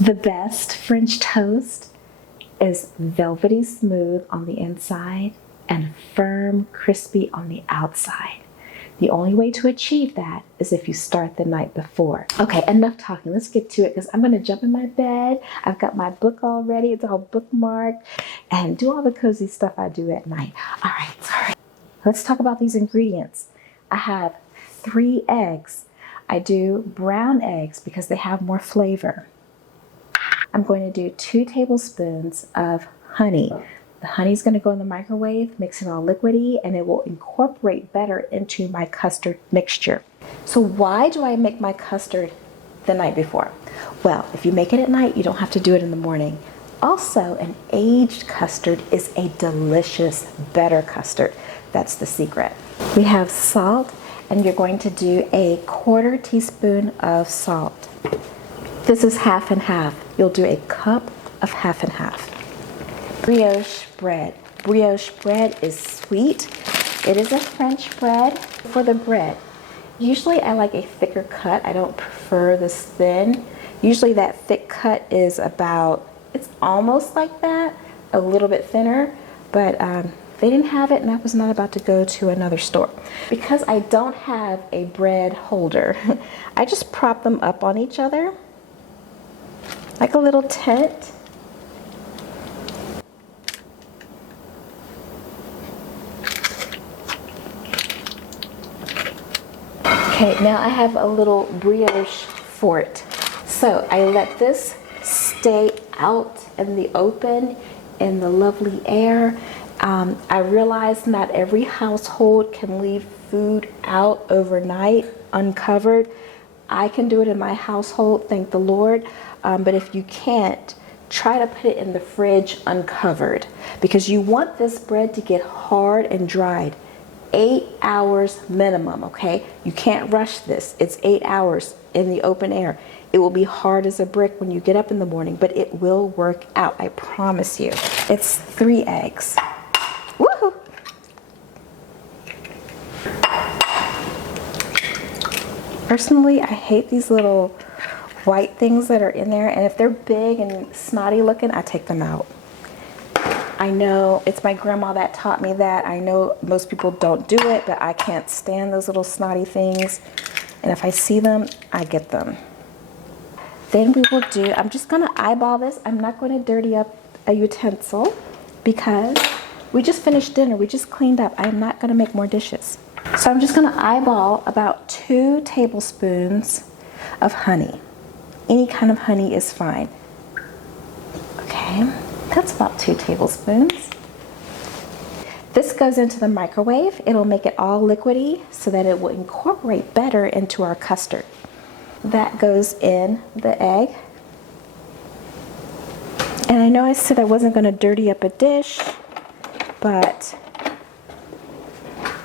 The best French toast is velvety smooth on the inside and firm, crispy on the outside. The only way to achieve that is if you start the night before. Okay, enough talking. Let's get to it because I'm going to jump in my bed. I've got my book all ready. It's all bookmarked and do all the cozy stuff I do at night. All right, sorry. Let's talk about these ingredients. I have 3 eggs. I do brown eggs because they have more flavor. I'm going to do 2 tablespoons of honey. The honey's going to go in the microwave, mix it all liquidy, and it will incorporate better into my custard mixture. So why do I make my custard the night before? Well, if you make it at night, you don't have to do it in the morning. Also, an aged custard is a delicious, better custard. That's the secret. We have salt, and you're going to do a 1/4 teaspoon of salt. This is half and half. You'll do a cup of half and half. Brioche bread. Brioche bread is sweet. It is a French bread. For the bread, usually I like a thicker cut. I don't prefer this thin. Usually that thick cut is about, it's almost like that, a little bit thinner, but they didn't have it and I was not about to go to another store. Because I don't have a bread holder, I just prop them up on each other like a little tent. Okay, now I have a little brioche fort. So I let this stay out in the open, in the lovely air. I realize not every household can leave food out overnight uncovered. I can do it in my household, thank the Lord. But if you can't, try to put it in the fridge uncovered because you want this bread to get hard and dried. 8 hours minimum, okay? You can't rush this. It's 8 hours in the open air. It will be hard as a brick when you get up in the morning, but it will work out, I promise you. It's 3 eggs. Woohoo! Personally, I hate these little white things that are in there, and if they're big and snotty looking, I take them out. I know it's my grandma that taught me that. I know most people don't do it, but I can't stand those little snotty things. And if I see them, I get them. Then we will do, I'm just gonna eyeball this. I'm not gonna dirty up a utensil because we just finished dinner, we just cleaned up. I'm not gonna make more dishes. So I'm just gonna eyeball about 2 tablespoons of honey. Any kind of honey is fine. Okay, that's about 2 tablespoons. This goes into the microwave. It'll make it all liquidy so that it will incorporate better into our custard. That goes in the egg. And I know I said I wasn't gonna dirty up a dish, but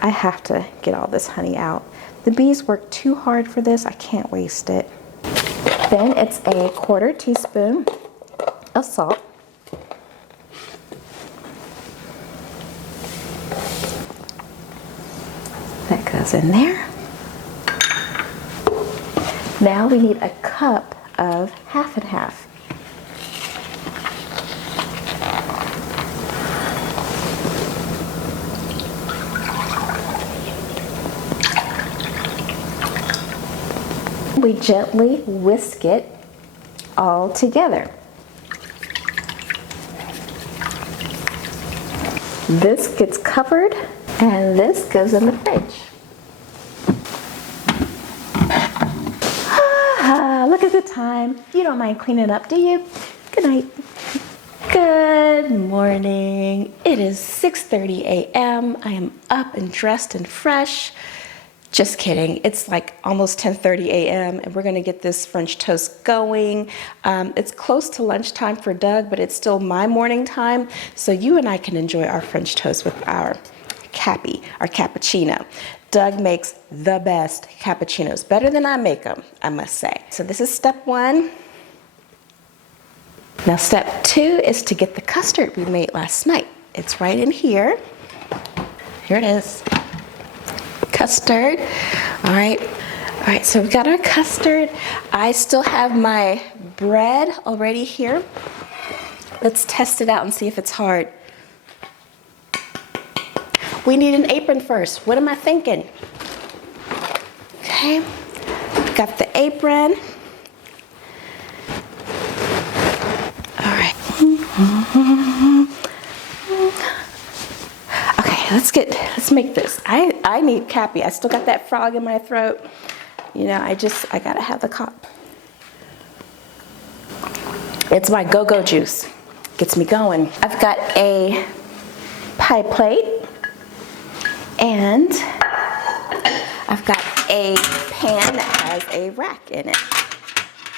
I have to get all this honey out. The bees work too hard for this. I can't waste it. Then it's a 1/4 teaspoon of salt. That goes in there. Now we need a cup of half and half. We gently whisk it all together. This gets covered and this goes in the fridge. Look at the time. You don't mind cleaning up, do you? Good night. Good morning. It is 6:30 a.m. I am up and dressed and fresh. Just kidding. It's like almost 10:30 a.m. and we're gonna get this French toast going. It's close to lunchtime for Doug, but it's still my morning time. So you and I can enjoy our French toast with our cappy, our cappuccino. Doug makes the best cappuccinos, better than I make them, I must say. So this is step 1. Now step 2 is to get the custard we made last night. It's right in here. Here it is. Custard. All right. All right, so we've got our custard. I still have my bread already here. Let's test it out and see if it's hard. We need an apron first. What am I thinking? Okay, got the apron. All right. Okay, let's make this. I need Cappy. I still got that frog in my throat. You know, I gotta have the cup. It's my go-go juice. Gets me going. I've got a pie plate and I've got a pan that has a rack in it.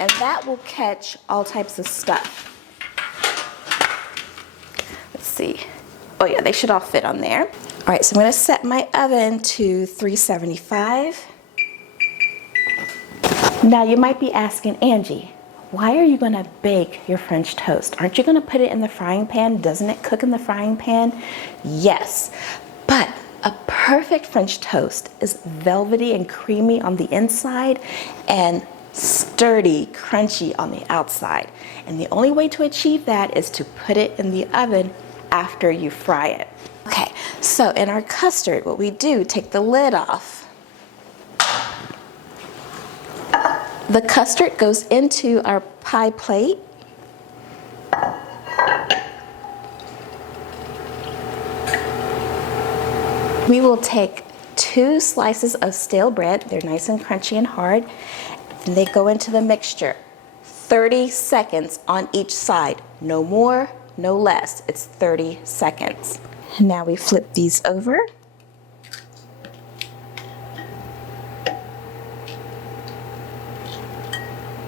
And that will catch all types of stuff. Let's see. Oh yeah, they should all fit on there. All right, so I'm gonna set my oven to 375. Now you might be asking, Angie, why are you gonna bake your French toast? Aren't you gonna put it in the frying pan? Doesn't it cook in the frying pan? Yes, but a perfect French toast is velvety and creamy on the inside and sturdy, crunchy on the outside. And the only way to achieve that is to put it in the oven after you fry it. Okay, so in our custard, what we do, take the lid off. The custard goes into our pie plate. We will take 2 slices of stale bread. They're nice and crunchy and hard. And they go into the mixture. 30 seconds on each side. No more, no less. It's 30 seconds. Now we flip these over.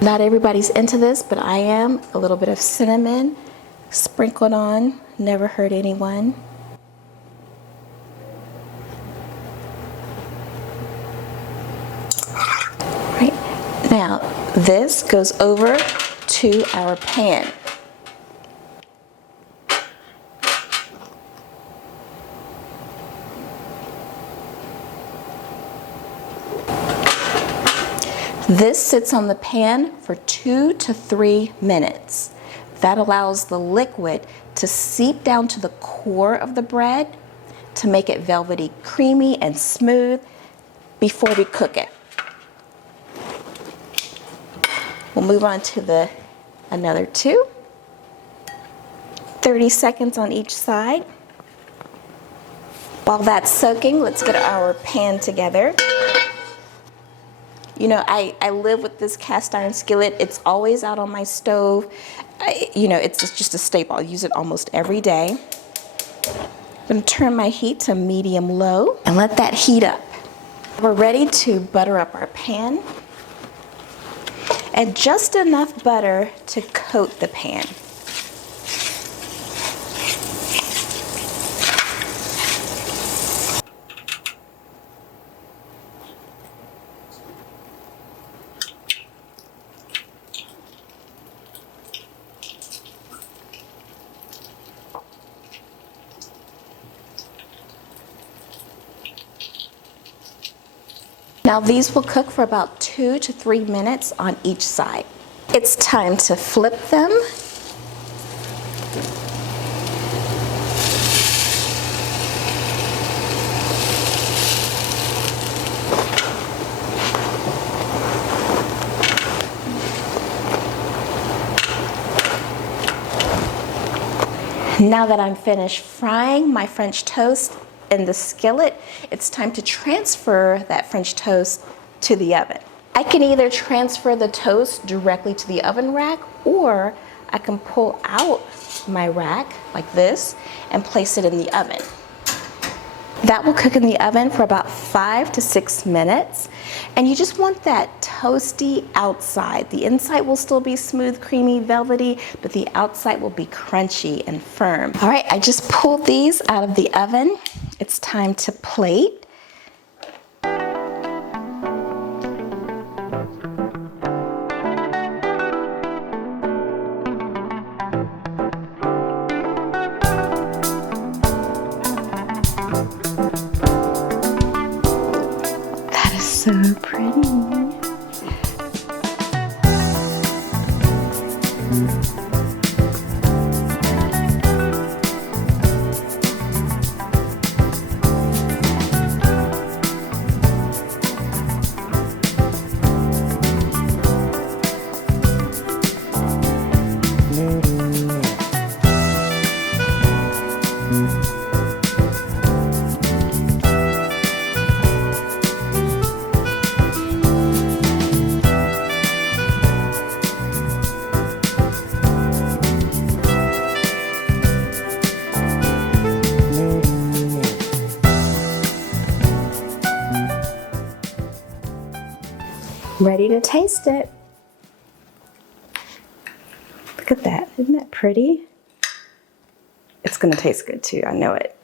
Not everybody's into this, but I am. A little bit of cinnamon sprinkled on, never hurt anyone. Right, now this goes over to our pan. This sits on the pan for 2 to 3 minutes. That allows the liquid to seep down to the core of the bread to make it velvety, creamy, and smooth before we cook it. We'll move on to another 2. 30 seconds on each side. While that's soaking, let's get our pan together. You know, I live with this cast iron skillet. It's always out on my stove. You know, it's just a staple. I use it almost every day. I'm gonna turn my heat to medium low and let that heat up. We're ready to butter up our pan. And just enough butter to coat the pan. Now these will cook for about 2 to 3 minutes on each side. It's time to flip them. Now that I'm finished frying my French toast in the skillet, it's time to transfer that French toast to the oven. I can either transfer the toast directly to the oven rack, or I can pull out my rack like this and place it in the oven. That will cook in the oven for about 5 to 6 minutes. And you just want that toasty outside. The inside will still be smooth, creamy, velvety, but the outside will be crunchy and firm. All right, I just pulled these out of the oven. It's time to plate. So pretty. Ready to taste it. Look at that, isn't that pretty? It's gonna taste good too, I know it.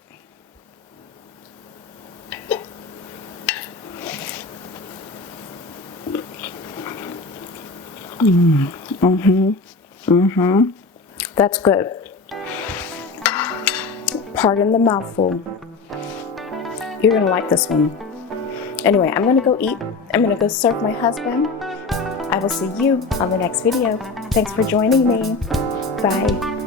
That's good. Pardon the mouthful. You're gonna like this one. Anyway, I'm gonna go eat. I'm gonna go serve my husband. I will see you on the next video. Thanks for joining me. Bye.